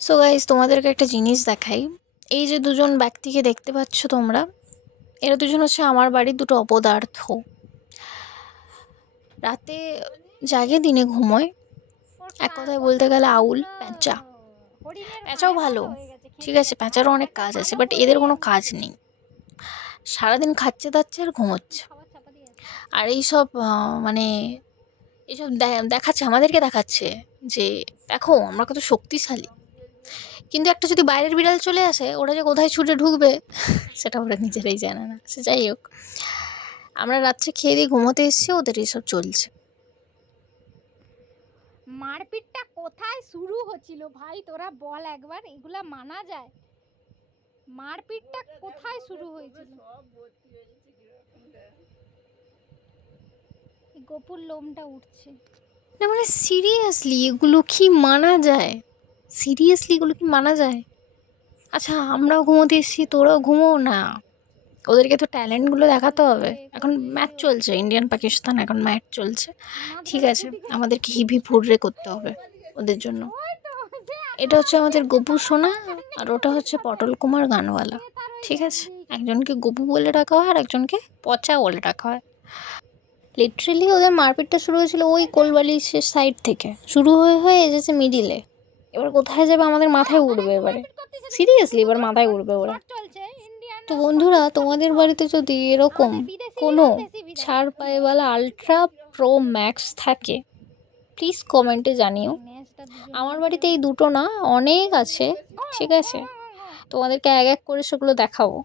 So guys, তোমাদেরকে একটা জিনিস দেখাই। এই যে দুজন ব্যক্তিকে দেখতে পাচ্ছ তোমরা, এরা দুজন হচ্ছে আমার বাড়ির দুটো অপদার্থ। রাতে জাগে, দিনে ঘুমোয়। এক কথায় বলতে গেলে আউল প্যাঁচা। প্যাঁচাও ভালো, ঠিক আছে, প্যাঁচারও অনেক কাজ আছে, বাট এদের কোনো কাজ নেই। সারাদিন খাচ্ছে দাচ্ছে আর ঘুমোচ্ছে। আর এইসব মানে এইসব দেখাচ্ছে, আমাদেরকে দেখাচ্ছে যে দেখো আমরা কত শক্তিশালী। কিন্তু একটা যদি বাইরের বিড়াল চলে আসে, ওরা যে কোথায় ছুটে ঢুকবে সেটা ওরা নিজেরাই জানে না। সে যাই হোক, আমরা রাত্রে খেয়ে দিয়ে ঘুমোতে এসেছি, ওদের এইসব চলছে। মারপিটটা কোথায় শুরু হচ্ছিল ভাই, তোরা বল একবার, এগুলা মানা যায়? মারপিটটা কোথায় শুরু হয়েছিল? এই গোপুর লোমটা উঠছে। না মানে সিরিয়াসলি এগুলো কি মানা যায়? সিরিয়াসলি এগুলো কি মানা যায়? আচ্ছা, আমরাও ঘুমোতে এসেছি, তোরাও ঘুমো না। ওদেরকে তো ট্যালেন্টগুলো দেখাতে হবে। এখন ম্যাচ চলছে, ইন্ডিয়ান পাকিস্তান এখন ম্যাচ চলছে, ঠিক আছে, আমাদেরকে হিপ হিপ হুররে করতে হবে ওদের জন্য। এটা হচ্ছে আমাদের গপু সোনা, আর ওটা হচ্ছে পটল কুমার গানওয়ালা, ঠিক আছে। একজনকে গপু বলে ডাকা হয় আর একজনকে পচা বলে ডাকা হয়। লিটারেলি ওদের মারপিটটা শুরু হয়েছিল ওই কোলবালিশের সাইড থেকে, শুরু হয়ে হয়ে এসেছে মিডিলে। এবার কোথায় যাবে আমাদের মাথায় উঠবে এবারে, সিরিয়াসলি এবার মাথায় উঠবে ওরা। তো বন্ধুরা, তোমাদের বাড়িতে যদি এরকম কোনো ছাড় পায়েওয়ালা আলট্রা প্রো ম্যাক্স থাকে, প্লিজ কমেন্টে জানিও। আমার বাড়িতে এই দুটো না, অনেক আছে, ঠিক আছে, তোমাদেরকে এক এক করে সেগুলো দেখাবো।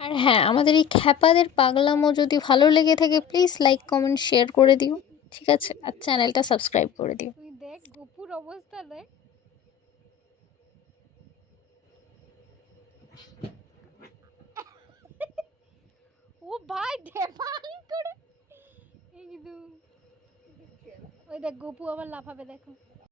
আর হ্যাঁ, আমাদের এই খ্যাপাদের পাগলামো যদি ভালো লেগে থাকে, প্লিজ লাইক কমেন্ট শেয়ার করে দিও, ঠিক আছে, আর চ্যানেলটা সাবস্ক্রাইব করে দিও। তুই দেখ গোপুর অবস্থা দেখ। ও ভাই দেবান করে একদম। ওই দেখ গোপু আবার লাফাবে, দেখো।